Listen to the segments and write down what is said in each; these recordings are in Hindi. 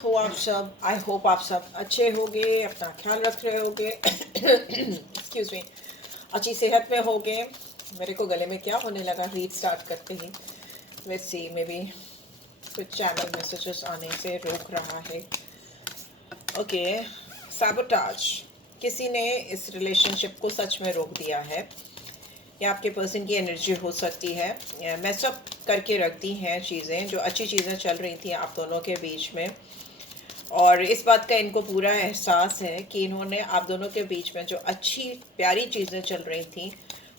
हो आप सब, आई होप आप सब अच्छे होगे, अपना ख्याल रख रहे होगे। एक्सक्यूज मी, अच्छी सेहत में होगे। मेरे को गले में क्या होने लगा रीड स्टार्ट करते ही। लेट्स सी, मे बी कुछ चैनल मैसेजेस आने से रोक रहा है। Okay, sabotage. किसी ने इस रिलेशनशिप को सच में रोक दिया है, या आपके पर्सन की एनर्जी हो सकती है मैसअप करके रखती हैं चीज़ें, जो अच्छी चीज़ें चल रही थी आप दोनों के बीच में। और इस बात का इनको पूरा एहसास है कि इन्होंने आप दोनों के बीच में जो अच्छी प्यारी चीज़ें चल रही थी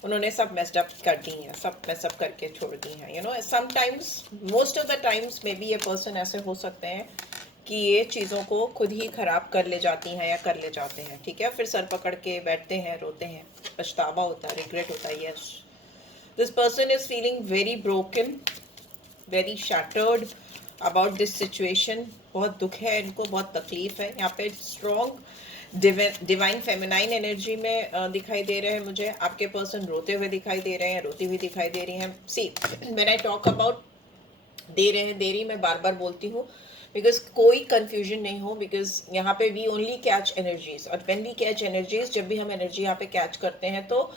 उन्होंने सब मेस्ड अप कर दी हैं, सब मेसअप करके छोड़ दी हैं। You no, sometimes, most of the times may be ये पर्सन ऐसे हो सकते हैं कि ये चीज़ों को खुद ही ख़राब कर ले जाती हैं या कर ले जाते हैं। ठीक है, फिर सर पकड़ के बैठते हैं, रोते हैं, पछतावा होता है, रिग्रेट होता है। Yes, this person is feeling very broken, very shattered about this situation. बहुत दुख है इनको, बहुत तकलीफ है। यहाँ पे स्ट्रॉन्ग डिवाइन फेमिनाइन एनर्जी में दिखाई दे रहे हैं मुझे। आपके पर्सन रोते हुए दिखाई दे रहे हैं, रोती हुई दिखाई दे रही हैं। सी, when I talk about they रहे हैं, देरी मैं बार बार बोलती हूँ बिकॉज कोई कंफ्यूजन नहीं हो, बिकॉज यहाँ पे वी ओनली कैच एनर्जीज, और व्हेन वी कैच एनर्जीज, जब भी हम एनर्जी यहाँ पे कैच करते हैं तो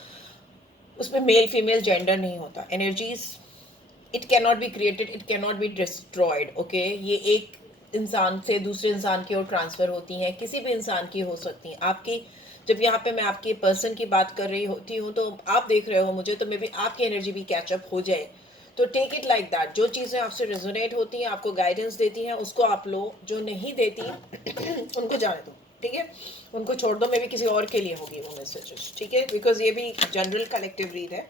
उसमें मेल फीमेल जेंडर नहीं होता। Energies, it can not be created, it can not be destroyed. Okay, ये एक इंसान से दूसरे इंसान की ओर ट्रांसफ़र होती हैं, किसी भी इंसान की हो सकती हैं। आपकी, जब यहाँ पे मैं आपके पर्सन की बात कर रही होती हूँ तो आप देख रहे हो मुझे, तो मे बी आपकी एनर्जी भी कैचअप हो जाए। तो टेक इट लाइक दैट। जो चीज़ें आपसे रेजोनेट होती हैं, आपको गाइडेंस देती हैं, उसको आप लो। जो नहीं देती उनको जाने दो। ठीक है, उनको छोड़ दो। मे बी किसी और के लिए होगी वो मैसेजेस। ठीक है, बिकॉज ये भी जनरल कलेक्टिव रीड है।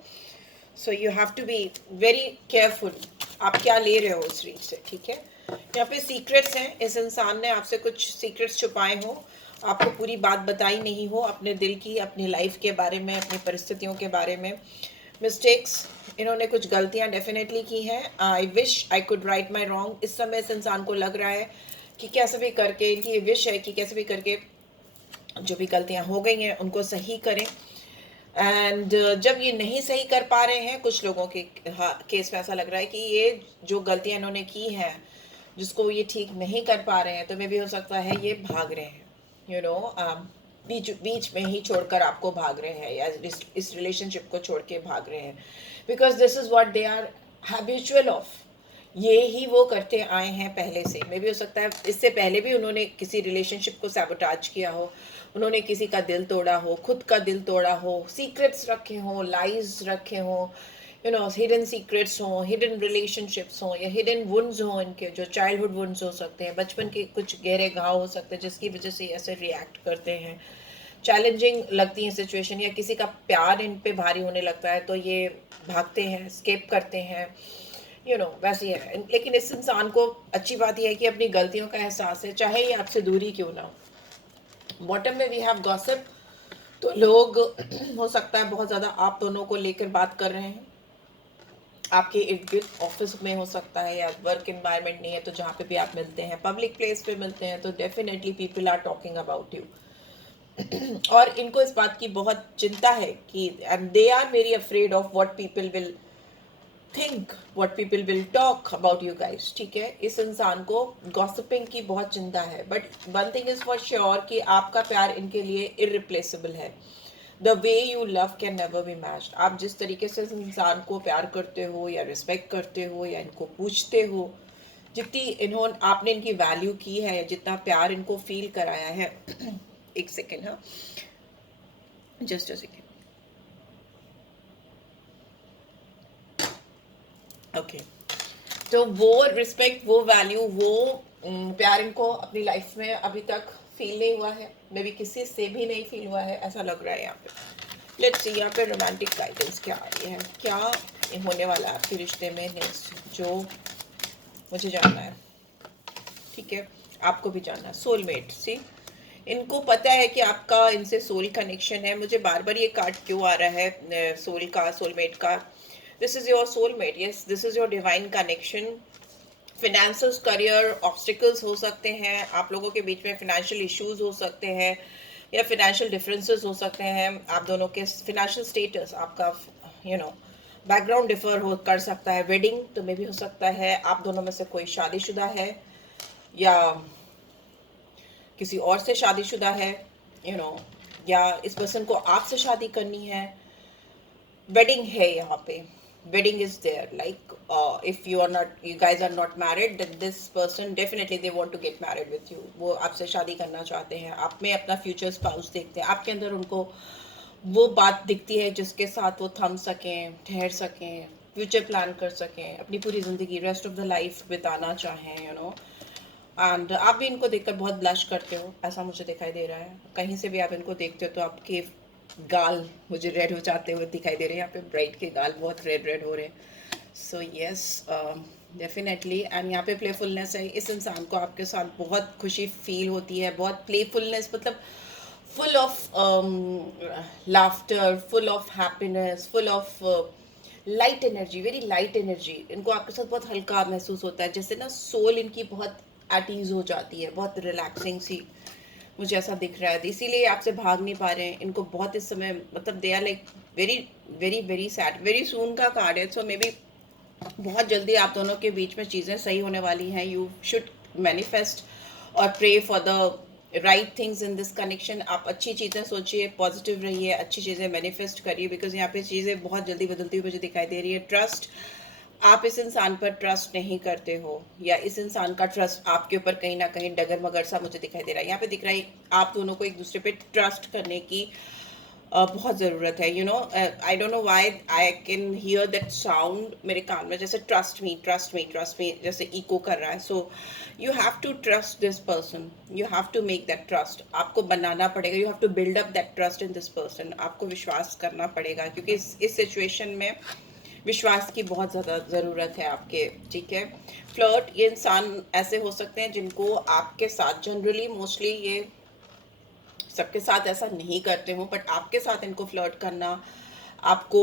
So you have to be very careful आप क्या ले रहे हो उस रीड से। ठीक है, यहाँ पे सीक्रेट्स हैं। इस इंसान ने आपसे कुछ सीक्रेट्स छुपाए हो, आपको पूरी बात बताई नहीं हो, अपने दिल की, अपनी लाइफ के बारे में, अपनी परिस्थितियों के बारे में। मिस्टेक्स, इन्होंने कुछ गलतियाँ डेफिनेटली की हैं। I wish I could write my wrong. इस समय इस इंसान को लग रहा है कि कैसे भी करके, इनकी विश है कि कैसे भी करके जो भी गलतियाँ हो गई हैं उनको सही करें। एंड जब ये नहीं सही कर पा रहे हैं, कुछ लोगों के केस में ऐसा लग रहा है कि ये जो गलतियां इन्होंने की हैं, जिसको ये ठीक नहीं कर पा रहे हैं, तो मे भी हो सकता है ये भाग रहे हैं। यू नो, बीच बीच में ही छोड़कर आपको भाग रहे हैं, या इस रिलेशनशिप को छोड़ के भाग रहे हैं, because this is what they are habitual of. ये ही वो करते आए हैं पहले से। मे भी हो सकता है इससे पहले भी उन्होंने किसी रिलेशनशिप को सैबोटाज किया हो, उन्होंने किसी का दिल तोड़ा हो, खुद का दिल तोड़ा हो, सीक्रेट्स रखे हों, लाइज रखे हों, यू नो, हिडन सीक्रेट्स हों, हिडन रिलेशनशिप्स हों, या हिडन वुंड्स हों, इनके जो चाइल्डहुड वुंड्स हो सकते हैं, बचपन के कुछ गहरे घाव हो सकते हैं जिसकी वजह से ऐसे रिएक्ट करते हैं। चैलेंजिंग लगती है सिचुएशन, या किसी का प्यार इन पे भारी होने लगता है तो ये भागते हैं, स्केप करते हैं। यू नो, वैसे ही है। लेकिन इस इंसान को अच्छी बात यह है कि अपनी गलतियों का एहसास है, चाहे ये आपसे दूरी क्यों ना हो। बॉटम में वी हैव गॉसिप। तो लोग हो सकता है बहुत ज़्यादा आप दोनों को लेकर बात कर रहे हैं, आपके इर्द गिर्द, ऑफिस में हो सकता है, या वर्क इन्वायरमेंट नहीं है तो जहाँ पे भी आप मिलते हैं, पब्लिक प्लेस पे मिलते हैं, तो definitely people are talking about you. और इनको इस बात की बहुत चिंता है कि, and they are very afraid of what people will think, what people will talk about you guys. ठीक है, इस इंसान को गॉसिपिंग की बहुत चिंता है, but one thing is for sure कि आपका प्यार इनके लिए इररिप्लेसेबल है। The way you love can never be matched. आप जिस तरीके से इस इंसान को प्यार करते हो, या रिस्पेक्ट करते हो, या इनको पूछते हो, जितनी इन्होंने आपने इनकी वैल्यू की है, या जितना प्यार इनको फील कराया है एक सेकेंड, हाँ, जस्ट अ सेकेंड। ओके, तो वो रिस्पेक्ट, वो वैल्यू, वो प्यार इनको अपनी लाइफ में अभी तक फील नहीं हुआ है। मे बी किसी से भी नहीं फील हुआ है, ऐसा लग रहा है यहाँ पे। लेट्स सी, यहाँ पे रोमांटिक गाइडेंस क्या आ रही है, क्या होने वाला है आपके रिश्ते में नेक्स्ट, जो मुझे जानना है। ठीक है, आपको भी जानना है। सोलमेट, सी, इनको पता है कि आपका इनसे सोल कनेक्शन है। मुझे बार बार ये कार्ड क्यों आ रहा है सोल का, सोलमेट का। This is your soulmate, yes, this is your divine connection. Finances, career obstacles हो सकते हैं, आप लोगों के बीच में फिनेंशियल इश्यूज हो सकते हैं, या फिनेंशियल डिफरेंसेस हो सकते हैं। आप दोनों के फिनेंशियल स्टेटस, आपका यू नो बैकग्राउंड डिफर हो कर सकता है। वेडिंग तो मे भी हो सकता है, आप दोनों में से कोई शादीशुदा है, या किसी और से शादीशुदा है, या इस पर्सन को आपसे शादी करनी है, वेडिंग है यहाँ पे, wedding is there, like if you guys are not married, then this person definitely they want to get married with you. वो आपसे शादी करना चाहते हैं, आप में अपना फ्यूचर स्पाउस देखते हैं, आपके अंदर उनको वो बात दिखती है जिसके साथ वो थम सकें, ठहर सकें, फ्यूचर प्लान कर सकें, अपनी पूरी ज़िंदगी रेस्ट ऑफ द लाइफ बिताना चाहें, एंड आप भी इनको देखकर बहुत ब्लश करते हो, ऐसा मुझे दिखाई दे रहा है। कहीं से भी आप इनको देखते हो तो आपके गाल मुझे रेड हो जाते हुए दिखाई दे रहे हैं। यहाँ पे ब्राइड के गाल बहुत रेड रेड हो रहे हैं। So yes, definitely. एंड यहाँ पे प्लेफुलनेस है, इस इंसान को आपके साथ बहुत खुशी फील होती है, बहुत प्लेफुलनेस, मतलब full of laughter, full of happiness, full of light energy, very light energy. इनको आपके साथ बहुत हल्का महसूस होता है, जैसे ना सोल इनकी बहुत एट ईज हो जाती है, बहुत रिलैक्सिंग सी मुझे ऐसा दिख रहा है। इसीलिए आपसे भाग नहीं पा रहे हैं। इनको बहुत इस समय, मतलब they are like very very very sad. Very soon का कार्ड है, सो मे बी बहुत जल्दी आप दोनों के बीच में चीज़ें सही होने वाली हैं। यू शुड मैनिफेस्ट और pray for the right things in this connection. आप अच्छी चीज़ें सोचिए, पॉजिटिव रहिए, अच्छी चीज़ें मैनिफेस्ट करिए, बिकॉज यहाँ पे चीज़ें बहुत जल्दी बदलती हुई मुझे दिखाई दे रही है। ट्रस्ट, आप इस इंसान पर ट्रस्ट नहीं करते हो, या इस इंसान का ट्रस्ट आपके ऊपर कहीं ना कहीं डगर मगर सा मुझे दिखाई दे रहा है। यहाँ पे दिख रहा है आप दोनों को एक दूसरे पे ट्रस्ट करने की बहुत ज़रूरत है। I don't know why I can hear that sound मेरे कान में, जैसे trust me trust me trust me जैसे इको कर रहा है। So you have to trust this person, you have to make that trust, आपको बनाना पड़ेगा। You have to build up that trust in this person. आपको विश्वास करना पड़ेगा, क्योंकि इस सिचुएशन में विश्वास की बहुत ज़्यादा ज़रूरत है आपके, ठीक है। फ्लर्ट, ये इंसान ऐसे हो सकते हैं जिनको आपके साथ जनरली, मोस्टली ये सबके साथ ऐसा नहीं करते हो, बट आपके साथ इनको फ्लर्ट करना, आपको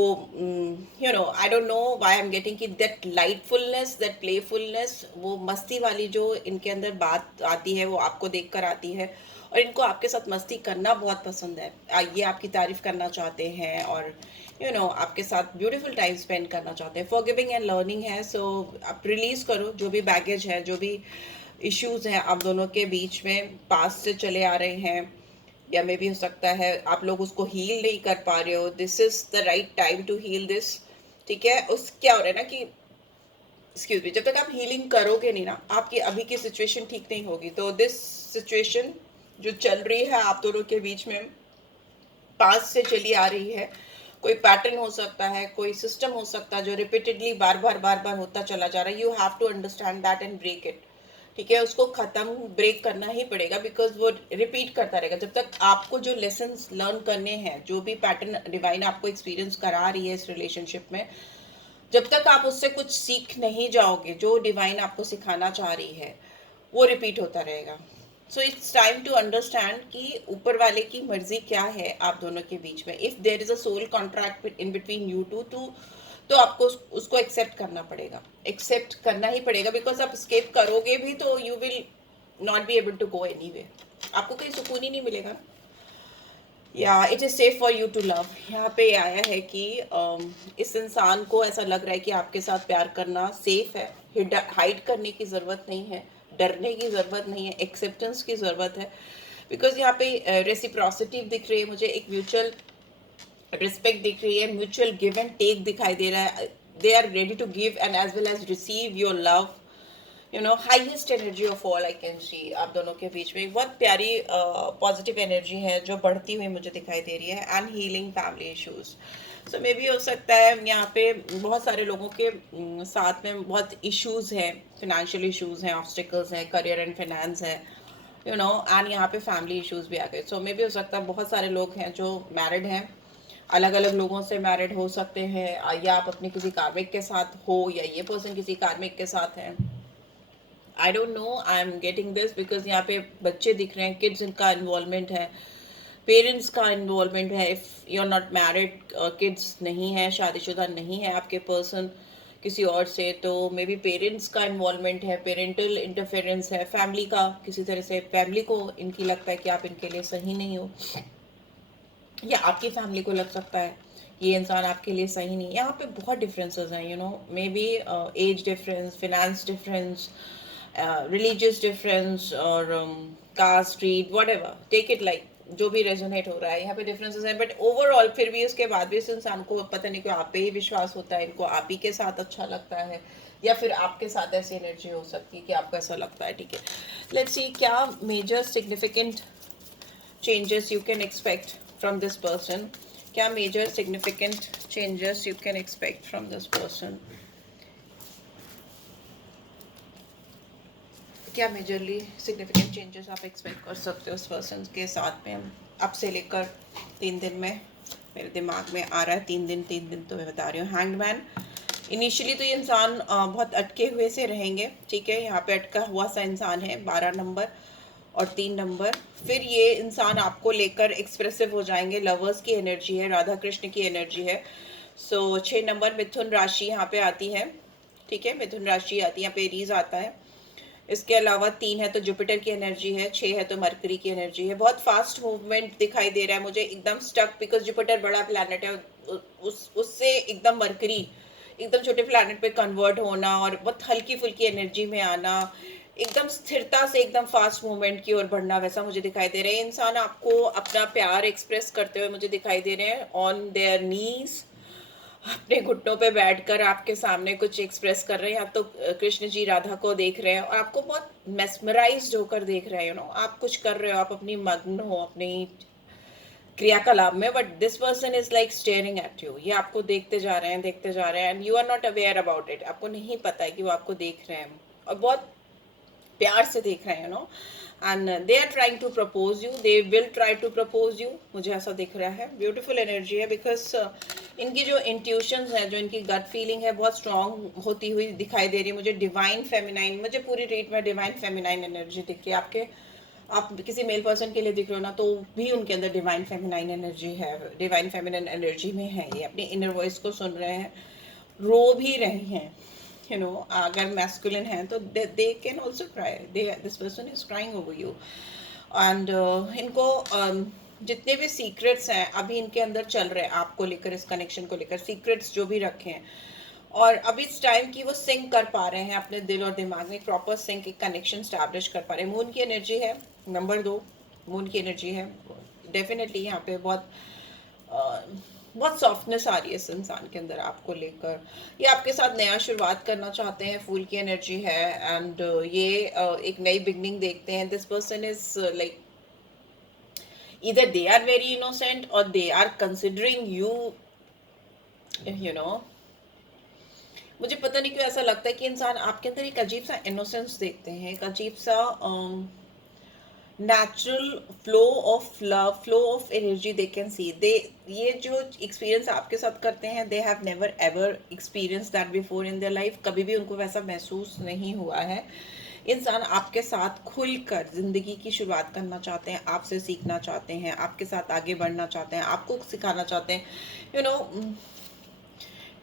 I don't know why I am getting कि दैट लाइटफुलनेस, दैट प्लेफुलनेस, वो मस्ती वाली जो इनके अंदर बात आती है वो आपको देखकर आती है, और इनको आपके साथ मस्ती करना बहुत पसंद है। ये आपकी तारीफ करना चाहते हैं, और आपके साथ ब्यूटीफुल टाइम स्पेंड करना चाहते हैं। फॉरगिविंग एंड लर्निंग है, सो आप रिलीज करो जो भी बैगेज है, जो भी इश्यूज हैं आप दोनों के बीच में पास्ट से चले आ रहे हैं, या मे भी हो सकता है आप लोग उसको हील नहीं कर पा रहे हो। This is the right time to heal this, ठीक है। उस क्या हो रहा है ना कि एक्सक्यूज मी, जब तक आप हीलिंग करोगे नहीं ना, आपकी अभी की सिचुएशन ठीक नहीं होगी। तो दिस सिचुएशन जो चल रही है आप दोनों के बीच में, पास से चली आ रही है, कोई पैटर्न हो सकता है, कोई सिस्टम हो सकता है जो रिपीटेडली बार बार होता चला जा रहा है। You have to understand that and break it, ठीक है। उसको खत्म, ब्रेक करना ही पड़ेगा, बिकॉज वो रिपीट करता रहेगा। जब तक आपको जो लेसन्स लर्न करने हैं, जो भी पैटर्न डिवाइन आपको एक्सपीरियंस करा रही है इस रिलेशनशिप में, जब तक आप उससे कुछ सीख नहीं जाओगे, जो डिवाइन आपको सिखाना चाह रही है वो रिपीट होता रहेगा। So it's time to understand कि ऊपर वाले की मर्जी क्या है आप दोनों के बीच में। If there is a soul contract in between you two, तो आपको उसको एक्सेप्ट करना पड़ेगा, एक्सेप्ट करना ही पड़ेगा, बिकॉज आप स्केप करोगे भी तो you will not be able to go anyway, आपको कहीं सुकून ही नहीं मिलेगा ना। या it is safe for you to love. यहाँ पे आया है कि इस इंसान को ऐसा लग रहा है कि आपके साथ प्यार करना सेफ है, हाइड करने की ज़रूरत नहीं है, डरने की ज़रूरत नहीं है, एक्सेप्टेंस की ज़रूरत है। बिकॉज यहाँ पे रेसिप्रोसिटी दिख रही है मुझे, एक म्यूचुअल रिस्पेक्ट दिख रही है, म्यूचुअल गिव एंड टेक दिखाई दे रहा है। They are ready to give and as well as receive your love, highest energy of all I can see. आप दोनों के बीच में एक बहुत प्यारी पॉजिटिव एनर्जी है जो बढ़ती हुई मुझे दिखाई दे रही है, एंड हीलिंग फैमिली इश्यूज। सो मे भी हो सकता है यहाँ पे बहुत सारे लोगों के साथ में बहुत इश्यूज हैं, फिनेंशियल इश्यूज हैं, ऑब्स्टिकल्स हैं, करियर एंड फाइनेंस है, एंड यहाँ पे फैमिली इश्यूज भी आ गए। सो मे भी हो सकता है बहुत सारे लोग हैं जो मैरिड हैं, अलग अलग लोगों से मैरिड हो सकते हैं, या आप अपने किसी कार्मिक के साथ हो, या ये पर्सन किसी कार्मिक के साथ है। I don't know, I am getting this because यहाँ पे बच्चे दिख रहे हैं, किड्स का इन्वॉल्वमेंट है, पेरेंट्स का इन्वॉल्वमेंट है। If you are not married, kids नहीं है, शादीशुदा नहीं है आपके पर्सन किसी और से, तो मे बी पेरेंट्स का इन्वॉल्वमेंट है, पेरेंटल इंटरफेरेंस है, फैमिली का किसी तरह से, फैमिली को इनकी लगता है कि आप इनके लिए सही नहीं हो, या आपकी फैमिली को लग सकता है ये इंसान आपके लिए सही नहीं। यहाँ पे बहुत डिफरेंसेस हैं, maybe age difference, finance difference, religious difference और caste, creed, whatever, take it like जो भी रेजोनेट हो रहा है, यहाँ पे डिफरेंसेस हैं, बट ओवरऑल फिर भी उसके बाद भी इस इंसान को पता नहीं क्यों आप पे ही विश्वास होता है, इनको आप ही के साथ अच्छा लगता है, या फिर आपके साथ ऐसी एनर्जी हो सकती है कि आपको ऐसा लगता है, ठीक है। लेट्स सी क्या major significant changes you can expect from this person. क्या major significant changes you can expect from this person? क्या मेजरली सिग्निफिकेंट चेंजेस आप एक्सपेक्ट कर सकते हो उस पर्सन के साथ में? अब से लेकर 3 दिन में मेरे दिमाग में आ रहा है, 3 दिन तो मैं बता रही हूँ। हैंगमैन, इनिशियली तो ये इंसान बहुत अटके हुए से रहेंगे, ठीक है, यहाँ पे अटका हुआ सा इंसान है, 12 नंबर और 3 नंबर। फिर ये इंसान आपको लेकर एक्सप्रेसिव हो जाएंगे, लवर्स की एनर्जी है, राधा कृष्ण की एनर्जी है। सो 6 नंबर मिथुन राशि यहाँ पे आती है, ठीक है, मिथुन राशि आती है, यहाँ पे एरीज आता है। इसके अलावा 3 है तो जुपिटर की एनर्जी है, 6 है तो मरकरी की एनर्जी है। बहुत फास्ट मूवमेंट दिखाई दे रहा है मुझे, एकदम स्टक, बिकॉज जुपिटर बड़ा प्लैनेट है, उससे एकदम मरकरी एकदम छोटे प्लैनेट पे कन्वर्ट होना और बहुत हल्की फुल्की एनर्जी में आना, एकदम स्थिरता से एकदम फास्ट मूवमेंट की ओर बढ़ना, वैसा मुझे दिखाई दे रहा है। इंसान आपको अपना प्यार एक्सप्रेस करते हुए मुझे दिखाई दे रहे हैं, ऑन देयर नीज, अपने घुटनों पे बैठकर आपके सामने कुछ एक्सप्रेस कर रहे हैं, या तो कृष्ण जी राधा को देख रहे हैं और आपको बहुत मेस्मराइज्ड होकर देख रहे हैं, यू नो, आप कुछ कर रहे हो, आप अपनी मग्न हो अपनी क्रियाकलाप में, but this person is like staring at you, ये आपको देखते जा रहे हैं and you are not aware about it, आपको नहीं पता है कि वो आपको देख रहे हैं और बहुत प्यार से देख रहे हैं, you know, and they are trying to propose you, they will try to propose you, मुझे ऐसा दिख रहा है। ब्यूटीफुल एनर्जी है, बिकॉज इनकी जो इंट्यूशंस है, जो इनकी गट फीलिंग है, बहुत स्ट्रांग होती हुई दिखाई दे रही है मुझे। डिवाइन फेमिनाइन, मुझे पूरी रीड में डिवाइन फेमिनाइन एनर्जी दिख रही है आपके। आप किसी मेल पर्सन के लिए दिख रहे हो ना, तो भी उनके अंदर डिवाइन फेमिनाइन एनर्जी है, डिवाइन फेमिनाइन एनर्जी में है, ये अपनी इनर वॉइस को सुन रहे हैं, रो भी रहे हैं, यू नो, अगर मैस्कुलिन है तो they can also cry, this person is crying over you and इनको जितने भी सीक्रेट्स हैं अभी इनके अंदर चल रहे हैं आपको लेकर, इस कनेक्शन को लेकर, सीक्रेट्स जो भी रखे हैं, और अभी इस टाइम की वो सिंक कर पा रहे हैं अपने दिल और दिमाग में, प्रॉपर सिंक, एक कनेक्शन स्टैब्लिश कर पा रहे हैं। मून की एनर्जी है, नंबर 2 मून की एनर्जी है, डेफिनेटली यहाँ पे बहुत सॉफ्टनेस आ रही है इस इंसान के अंदर आपको लेकर, ये आपके साथ नया शुरुआत करना चाहते हैं, फूल की एनर्जी है एंड ये एक नई बिगनिंग देखते हैं। This person is like either they are very innocent or they are considering you know, मुझे पता नहीं क्यों ऐसा लगता है कि इंसान आपके अंदर एक अजीब सा इनोसेंस देखते हैं, एक अजीब सा natural flow of love, flow of energy they can see, they, ये जो एक्सपीरियंस आपके साथ करते हैं, they have never ever experience that before in their life, कभी भी उनको वैसा महसूस नहीं हुआ है। इंसान आपके साथ खुलकर जिंदगी की शुरुआत करना चाहते हैं, आपसे सीखना चाहते हैं, आपके साथ आगे बढ़ना चाहते हैं, आपको सिखाना चाहते हैं, यू नो।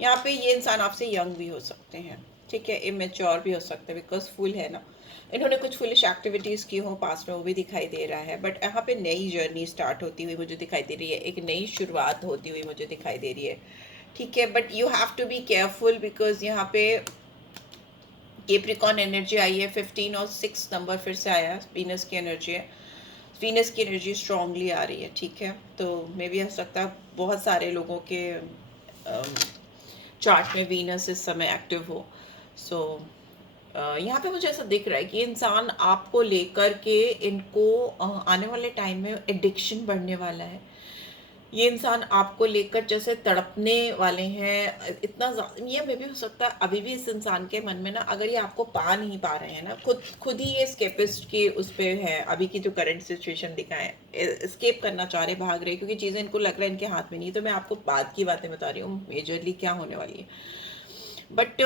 यहाँ पे ये इंसान आपसे यंग भी हो सकते हैं, ठीक है, इमेच्योर भी हो सकते हैं, बिकॉज फुल है ना, इन्होंने कुछ फुलिश एक्टिविटीज़ की हो पास्ट में, वो भी दिखाई दे रहा है, बट यहाँ पे नई जर्नी स्टार्ट होती हुई मुझे दिखाई दे रही है, एक नई शुरुआत होती हुई मुझे दिखाई दे रही है, ठीक है। But you have to be careful, because यहाँ पे कैप्रिकॉर्न एनर्जी आई है, 15 और 6 नंबर फिर से आया, वीनस की एनर्जी है, वीनस की एनर्जी स्ट्रांगली आ रही है, ठीक है। तो मे भी हो सकता है बहुत सारे लोगों के चार्ट में वीनस इस समय एक्टिव हो। सो यहाँ पे मुझे ऐसा दिख रहा है कि इंसान आपको लेकर के, इनको आने वाले टाइम में एडिक्शन बढ़ने वाला है, ये इंसान आपको लेकर जैसे तड़पने वाले हैं इतना ये मे भी हो सकता है अभी भी इस इंसान के मन में ना, अगर ये आपको पा नहीं पा रहे हैं ना, खुद ही ये स्केपिस्ट के उस पे है, अभी की जो करंट सिचुएशन दिखा है, स्केप करना चाह रहे, भाग रहे, क्योंकि चीज़ें इनको लग रहा है इनके हाथ में नहीं। तो मैं आपको बाद की बातें बता रही हूँ मेजरली क्या होने वाली है, बट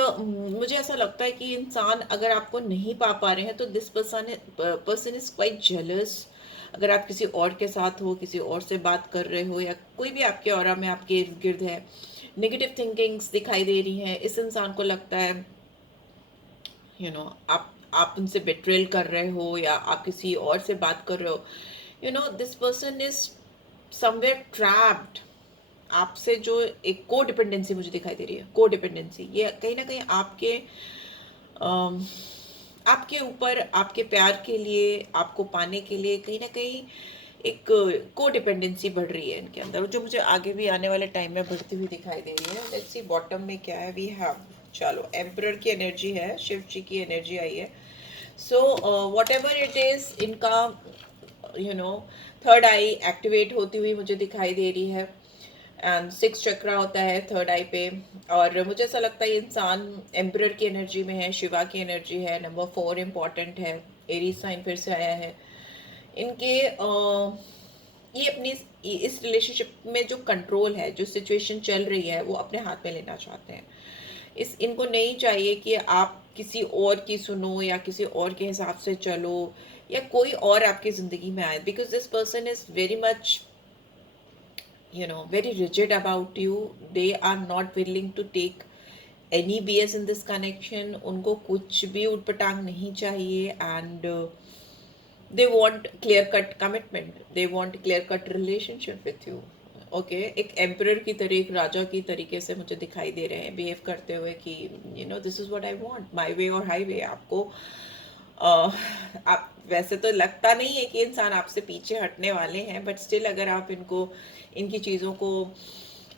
मुझे ऐसा लगता है कि इंसान अगर आपको नहीं पा रहे हैं तो this person is quite jealous. अगर आप किसी और के साथ हो, किसी और से बात कर रहे हो, या कोई भी आपके ऑरा में आपके इर्द गिर्द है, नेगेटिव थिंकिंग्स दिखाई दे रही हैं, इस इंसान को लगता है यू नो आप उनसे बेट्रेल कर रहे हो, या आप किसी और से बात कर रहे हो, you know, this person is somewhere trapped. आपसे जो एक को डिपेंडेंसी मुझे दिखाई दे रही है, को डिपेंडेंसी, ये कहीं ना कहीं आपके आपके ऊपर, आपके प्यार के लिए, आपको पाने के लिए कहीं ना कहीं एक को डिपेंडेंसी बढ़ रही है इनके अंदर, जो मुझे आगे भी आने वाले टाइम में बढ़ती हुई दिखाई दे रही है। लेट्स सी बॉटम में क्या है। वी हैव, चलो एम्परर की एनर्जी है, शिव जी की एनर्जी आई है। So what ever it is, इनका थर्ड आई एक्टिवेट होती हुई मुझे दिखाई दे रही है। एंड सिक्स चक्रा होता है थर्ड आई पे। और मुझे ऐसा लगता है ये इंसान एम्परर की एनर्जी में है, शिवा की एनर्जी है। नंबर 4 इम्पॉर्टेंट है, एरीज साइन फिर से आया है। इनके ये अपनी इस रिलेशनशिप में जो कंट्रोल है, जो सिचुएशन चल रही है, वो अपने हाथ में लेना चाहते हैं। इनको नहीं चाहिए कि आप किसी और की सुनो या किसी और के हिसाब से चलो या कोई और आपकी ज़िंदगी में आए, because this person is very much very rigid about you. They are not willing to take any BS in this connection. उनको कुछ भी उटपटांग नहीं चाहिए। and they want clear cut commitment, they want clear cut relationship with you. Okay एक एम्परर की तरह, एक राजा की तरीके से मुझे दिखाई दे रहे हैं बिहेव करते हुए कि this is what I want, my way और हाईवे। आपको आप वैसे तो लगता नहीं है कि इंसान आपसे पीछे हटने वाले हैं, बट स्टिल अगर आप इनको, इनकी चीज़ों को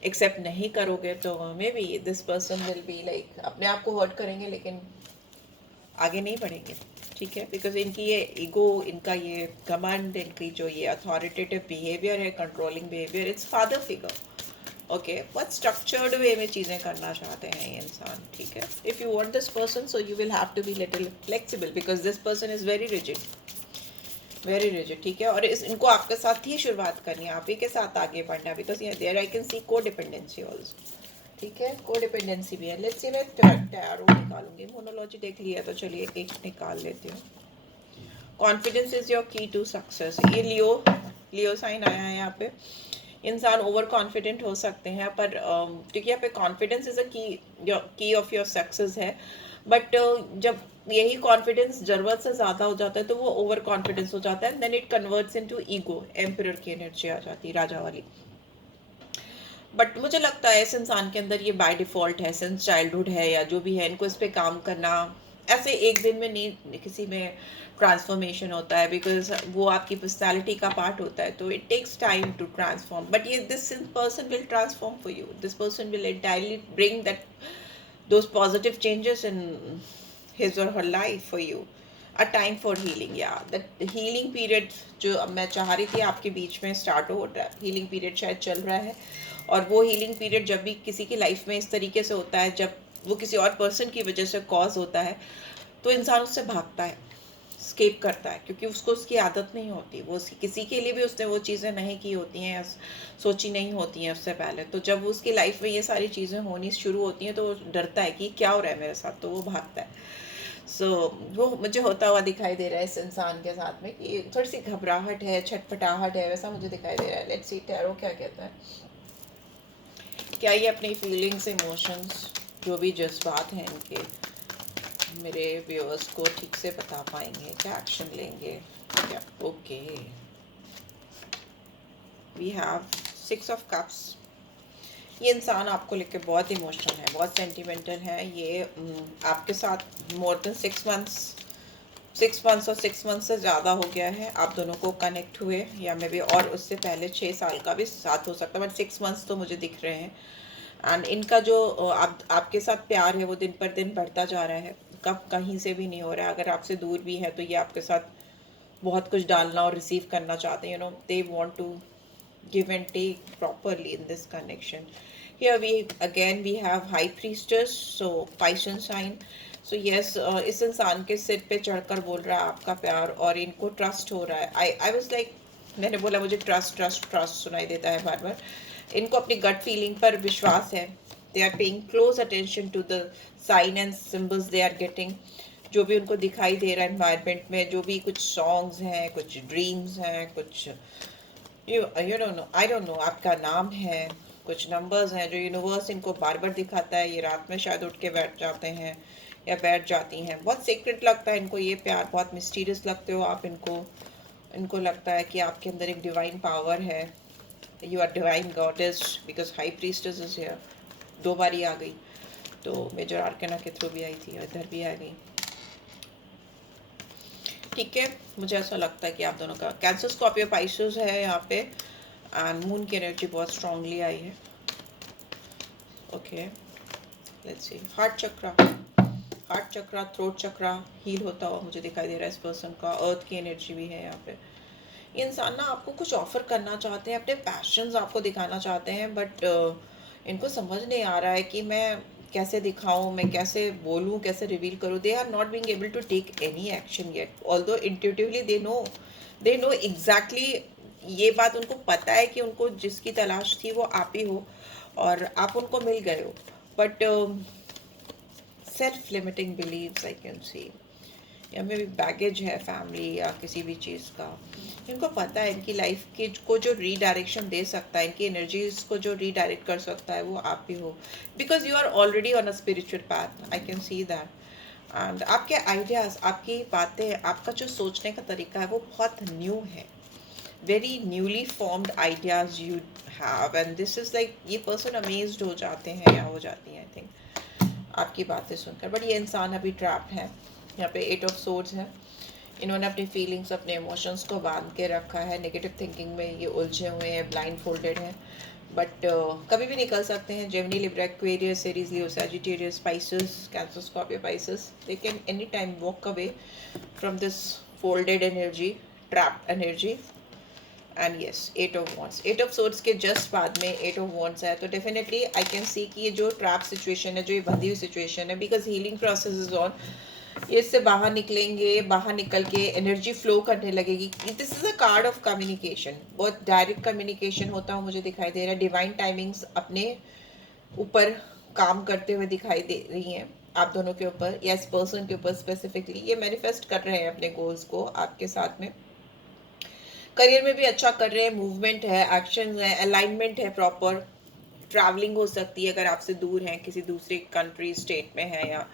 एक्सेप्ट नहीं करोगे तो may be this person will be like अपने आप को हर्ट करेंगे लेकिन आगे नहीं बढ़ेंगे। ठीक है, बिकॉज इनकी ये ईगो, इनका ये घमंड, इनकी जो ये अथॉरिटेटिव बिहेवियर है, controlling behaviour, it's father figure. Okay, बहुत स्ट्रक्चर्ड वे में चीज़ें करना चाहते हैं ये इंसान। ठीक है, if you want this person so you will have to be little flexible, because this person is very rigid, very rigid. ठीक है, और इनको आपके साथ ही शुरुआत करनी है, आप ही के साथ आगे बढ़ना है, because there I can see codependency also. ठीक है, को डिपेंडेंसी भी है। लेट्स सी, मैं टैरो निकालूंगी, मोनोलॉजी देख लिया तो चलिए एक निकाल लेती हूँ। कॉन्फिडेंस इज योर की टू सक्सेस। ये लियो साइन आया है यहाँ पे। इंसान ओवर कॉन्फिडेंट हो सकते हैं, पर क्योंकि यहाँ पे कॉन्फिडेंस इज अ की ऑफ योर सक्सेस है। बट जब यही कॉन्फिडेंस ज़रूरत से ज़्यादा हो जाता है तो वो ओवर कॉन्फिडेंस हो जाता है, then it converts into ego, emperor की एनर्जी आ जाती है, राजा वाली। बट मुझे लगता है इस इंसान के अंदर ये बाय डिफ़ॉल्ट है, सिंस चाइल्डहुड है या जो भी है, इनको इस पर काम करना ऐसे एक दिन में नहीं, किसी में ट्रांसफॉर्मेशन होता है, बिकॉज वो आपकी पर्सनैलिटी का पार्ट होता है, तो it takes time to transform. But ये this person will transform for you, this person will entirely bring that those positive changes in his or her life for you. A time for healing, yeah, that healing period जो अब मैं चाह रही थी आपके बीच में स्टार्ट हो, हीलिंग पीरियड शायद चल रहा है। और वो हीलिंग पीरियड जब भी किसी की लाइफ में इस तरीके से होता है, जब वो किसी और पर्सन की वजह से कॉज होता है, तो इंसान उससे भागता है, स्केप करता है, क्योंकि उसको उसकी आदत नहीं होती, वो किसी के लिए भी उसने वो चीज़ें नहीं की होती हैं या सोची नहीं होती हैं उससे पहले। तो जब उसकी लाइफ में ये सारी चीज़ें होनी शुरू होती हैं तो वो डरता है कि क्या हो रहा है मेरे साथ, तो वो भागता है। सो वो मुझे होता हुआ दिखाई दे रहा है इस इंसान के साथ में कि थोड़ी सी घबराहट है, छटपटाहट है, वैसा मुझे दिखाई दे रहा है। लेट्स सी टैरो क्या कहता है। क्या ये अपनी फीलिंग्स, इमोशंस, जो भी जज्बात हैं इनके, मेरे व्यूअर्स को ठीक से बता पाएंगे, क्या एक्शन लेंगे, क्या? Okay, we have 6 of cups. ये इंसान आपको लेके बहुत इमोशनल है, बहुत सेंटिमेंटल है। ये आपके साथ मोर देन 6 मंथ्स और 6 मंथ से ज़्यादा हो गया है आप दोनों को कनेक्ट हुए, या मे बी और उससे पहले 6 साल का भी साथ हो सकता है, बट 6 मंथ्स तो मुझे दिख रहे हैं। एंड इनका जो आपके साथ प्यार है वो दिन पर दिन बढ़ता जा रहा है, कब कहीं से भी नहीं हो रहा है। अगर आपसे दूर भी है तो ये आपके साथ बहुत कुछ डालना और रिसीव करना चाहते हैं, they want to give and take properly in this connection. Here we again we have high priestess, so Piscean sign. So yes, इस इंसान के सिर पे चढ़कर बोल रहा है आपका प्यार, और इनको ट्रस्ट हो रहा है। आई वाज लाइक, मैंने बोला मुझे ट्रस्ट ट्रस्ट ट्रस्ट सुनाई देता है बार बार। इनको अपनी गट फीलिंग पर विश्वास है। They are paying close attention to the sign and symbols they are getting, जो भी उनको दिखाई दे रहा है एनवायरनमेंट में, जो भी कुछ सॉन्ग्स हैं, कुछ ड्रीम्स हैं, कुछ you don't know, I don't know, आपका नाम है, कुछ नंबर्स हैं जो यूनिवर्स इनको बार बार दिखाता है। ये रात में शायद उठ के बैठ जाते हैं या बैठ जाती हैं। बहुत सीक्रेट लगता है इनको ये प्यार, बहुत मिस्टीरियस लगते हो आप इनको। इनको लगता है कि आपके अंदर एक डिवाइन पावर है, you are divine goddess, because high priestess is here. 2 बार ही आ गई, तो मेजर आर्केना के थ्रू भी आई थी और इधर भी आ गई। ठीक है, मुझे ऐसा लगता है कि आप दोनों का कैंसर स्कॉर्पियो पाइसेस है यहाँ पे, एंड मून की एनर्जी बहुत स्ट्रांगली आई है। Okay, let's see. Heart chakra, throat chakra heal होता हुआ मुझे दिखाई दे रहा है इस पर्सन का। अर्थ की एनर्जी भी है यहाँ पे। ये इंसान ना आपको कुछ ऑफर करना चाहते हैं, अपने पैशंस आपको दिखाना चाहते हैं, बट इनको समझ नहीं आ रहा है कि मैं कैसे दिखाऊं, मैं कैसे बोलूं, कैसे रिवील करूं। They are not being able to take any action yet, although intuitively they know exactly. ये बात उनको पता है कि उनको जिसकी तलाश थी वो आप ही हो और आप उनको मिल गए हो, but self limiting believes I can see, या मे भी बैगेज है फैमिली या किसी भी चीज़ का। इनको पता है इनकी लाइफ की को जो रीडायरेक्शन दे सकता है, इनकी एनर्जीज को जो रीडायरेक्ट कर सकता है वो आप ही हो, because you are already on a spiritual path, I can see that. And आपके आइडियाज़, आपकी बातें, आपका जो सोचने का तरीका है वो बहुत न्यू है, very newly formed ideas you have, and this is like, ये पर्सन अमेज्ड हो जाते हैं या हो जाती हैं आई थिंक आपकी बातें सुनकर। बट ये इंसान अभी ट्रैप्ड है। यहाँ पे 8 ऑफ सोर्ड्स है। इन्होंने अपनी फीलिंग्स, अपने इमोशंस को बांध के रखा है, नेगेटिव थिंकिंग में ये उलझे हुए हैं, ब्लाइंड फोल्डेड हैं, बट कभी भी निकल सकते हैं। Gemini, Libra, Aquarius, Aries, Leo, Sagittarius, spices, cancer, Scorpio, Pisces, they can any time walk away from this folded energy, trapped energy. And yes, 8 of swords के जस्ट बाद में 8 ऑफ वॉन्ड्स है, तो डेफिनेटली आई कैन सी कि ये जो ट्रैप सिचुएशन है, जो ये बंधी हुई सिचुएशन है, because healing process is on, ये इससे बाहर निकलेंगे, बाहर निकल के एनर्जी फ्लो करने लगेगी। This is a card of communication, बहुत डायरेक्ट कम्युनिकेशन होता हुआ मुझे दिखाई दे रहा है। डिवाइन टाइमिंग्स अपने ऊपर काम करते हुए दिखाई दे रही हैं आप दोनों के ऊपर, या इस पर्सन के ऊपर स्पेसिफिकली। ये मैनिफेस्ट कर रहे हैं अपने गोल्स को आपके साथ में। करियर में भी अच्छा कर रहे हैं, मूवमेंट है, एक्शन है, अलाइनमेंट है प्रॉपर। ट्रैवलिंग हो सकती है अगर आपसे दूर हैं, किसी दूसरी कंट्री, स्टेट में है या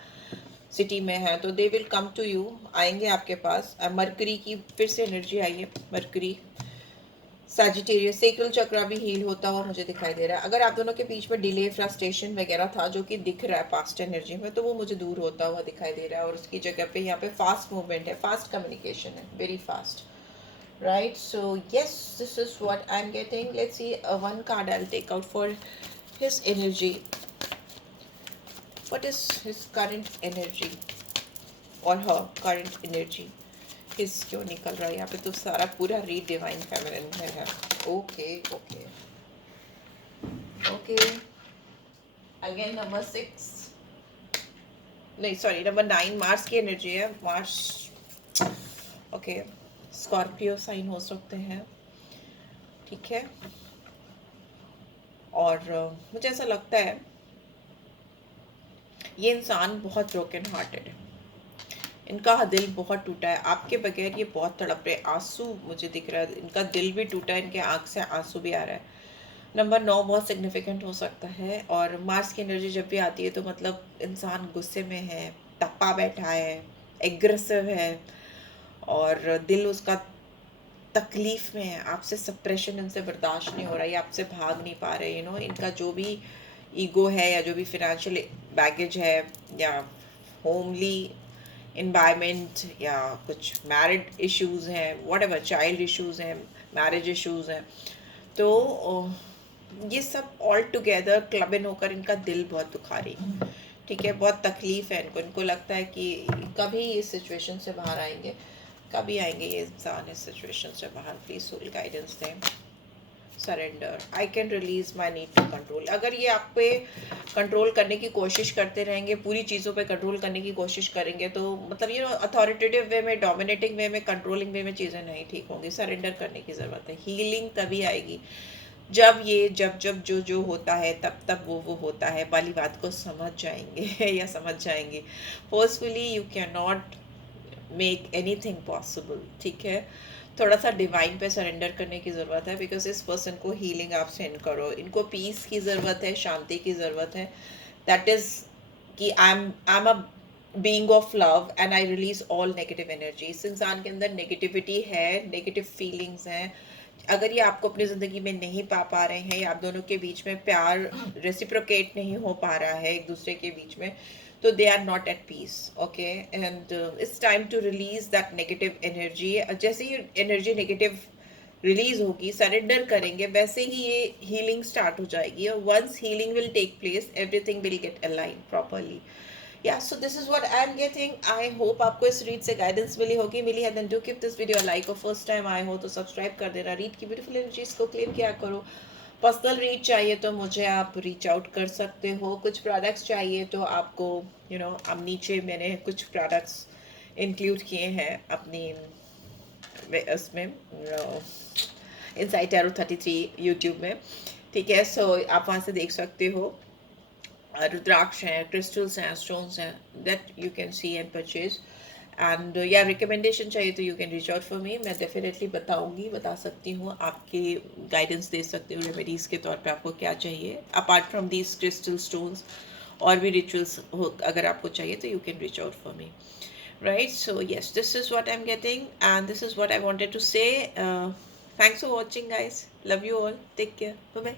सिटी में है, तो they will come to you, आएंगे आपके पास। मरकरी की फिर से एनर्जी आई है, मरकरी, सैजिटेरियस, सेक्रल चक्रा भी हील होता हुआ मुझे दिखाई दे रहा है। अगर आप दोनों के बीच में डिले, फ्रस्ट्रेशन वगैरह था जो कि दिख रहा है पास्ट एनर्जी में, तो वो मुझे दूर होता हुआ दिखाई दे रहा है, और उसकी जगह पे यहाँ पे फास्ट मूवमेंट है, फास्ट कम्युनिकेशन है, very fast. Right, so yes, this is what I'm getting. Let's see, one card I'll take out for his energy. What is his current energy or her current energy? His क्यों निकल रहा है यहाँ पे? तो सारा पूरा रीड डिवाइन फेमिनिन में है। Okay okay okay, again number 6, नहीं सॉरी नंबर 9, मार्स की एनर्जी है, मार्स। ओके, स्कॉर्पियो साइन हो सकते हैं, ठीक है। और मुझे ऐसा लगता है ये इंसान बहुत ब्रोकन हार्टेड है, इनका दिल बहुत टूटा है, आपके बगैर ये बहुत तड़प रहे। आंसू मुझे दिख रहा है, इनका दिल भी टूटा है, इनके आंख से आंसू भी आ रहा है। नंबर 9 बहुत सिग्निफिकेंट हो सकता है, और मार्स की एनर्जी जब भी आती है तो मतलब इंसान गुस्से में है, तपा बैठा है, एग्रेसिव है, और दिल उसका तकलीफ में है। आपसे सप्रेशन इनसे बर्दाश्त नहीं हो रहा, ये आपसे भाग नहीं पा रहे। इनका जो भी ईगो है, या जो भी फिनेंशियल बैगेज है, या होमली इन्वायरमेंट, या कुछ मैरिड इश्यूज़ हैं, व्हाटएवर, चाइल्ड इश्यूज़ हैं, मैरिज इश्यूज़ हैं, तो ये सब ऑल टुगेदर क्लब इन होकर इनका दिल बहुत दुखा रही है, ठीक है। बहुत तकलीफ है इनको लगता है कि कभी इस सिचुएशन से बाहर आएंगे, कभी आएंगे ये इंसान इस सिचुएशन से बाहर। प्लीज सोल गाइडेंस दें। Surrender, I can release my need to control. अगर ये आप पे कंट्रोल करने की कोशिश करते रहेंगे, पूरी चीज़ों पे कंट्रोल करने की कोशिश करेंगे, तो मतलब अथॉरिटेटिव वे में, डोमिनेटिंग वे में, कंट्रोलिंग वे में चीज़ें नहीं ठीक होंगी। सरेंडर करने की ज़रूरत है। हीलिंग तभी आएगी जब जब जो जो होता है तब तब वो होता है वाली बात को समझ जाएंगे या समझ जाएंगे। Forcefully you can not make anything possible, ठीक है। थोड़ा सा डिवाइन पे सरेंडर करने की ज़रूरत है, बिकॉज इस पर्सन को हीलिंग आप सेंड करो। इनको पीस की ज़रूरत है, शांति की ज़रूरत है। दैट इज़ कि I am a being of love and I release all negative energy. इस इंसान के अंदर नेगेटिविटी है, नेगेटिव फीलिंग्स हैं। अगर ये आपको अपनी ज़िंदगी में नहीं पा रहे हैं, या आप दोनों के बीच में प्यार रेसिप्रोकेट नहीं हो पा रहा है एक दूसरे के बीच में, तो they are not at peace. Okay, and it's time to release that negative energy. जैसे ही energy negative रिलीज होगी, सरेंडर करेंगे, वैसे ही ये हीलिंग स्टार्ट हो जाएगी, और once healing will take place everything will get align properly. Yeah so this is what I am getting. I hope आपको इस रीड से गाइडेंस मिली है. Then do give this video like, और फर्स्ट टाइम आए हो तो सब्सक्राइब कर देना. रीड की ब्यूटीफुल एनर्जीज को क्लेम किया करो. पर्सनल रीड चाहिए तो मुझे आप रीच आउट कर सकते हो. कुछ प्रोडक्ट्स चाहिए तो आपको अब नीचे मैंने कुछ प्रोडक्ट्स इंक्लूड किए हैं अपनी उसमें, इनसाइड टैरो 33 यूट्यूब में. ठीक है, सो आप वहाँ से देख सकते हो. रुद्राक्ष हैं, क्रिस्टल्स हैं, स्टोन्स हैं, that you can see and purchase. And या रिकमेंडेशन चाहिए तो you can reach out for me. मैं डेफिनेटली बता सकती हूँ, आपकी गाइडेंस दे सकती हूँ रेमेडीज़ के तौर पे आपको क्या चाहिए apart from these crystal stones. और भी रिचुअल्स हो अगर आपको चाहिए तो you can reach out for me. Right, so yes, this is what I'm getting, and this is what I wanted to say. Thanks for watching, guys. Love you all. Take care. Bye bye.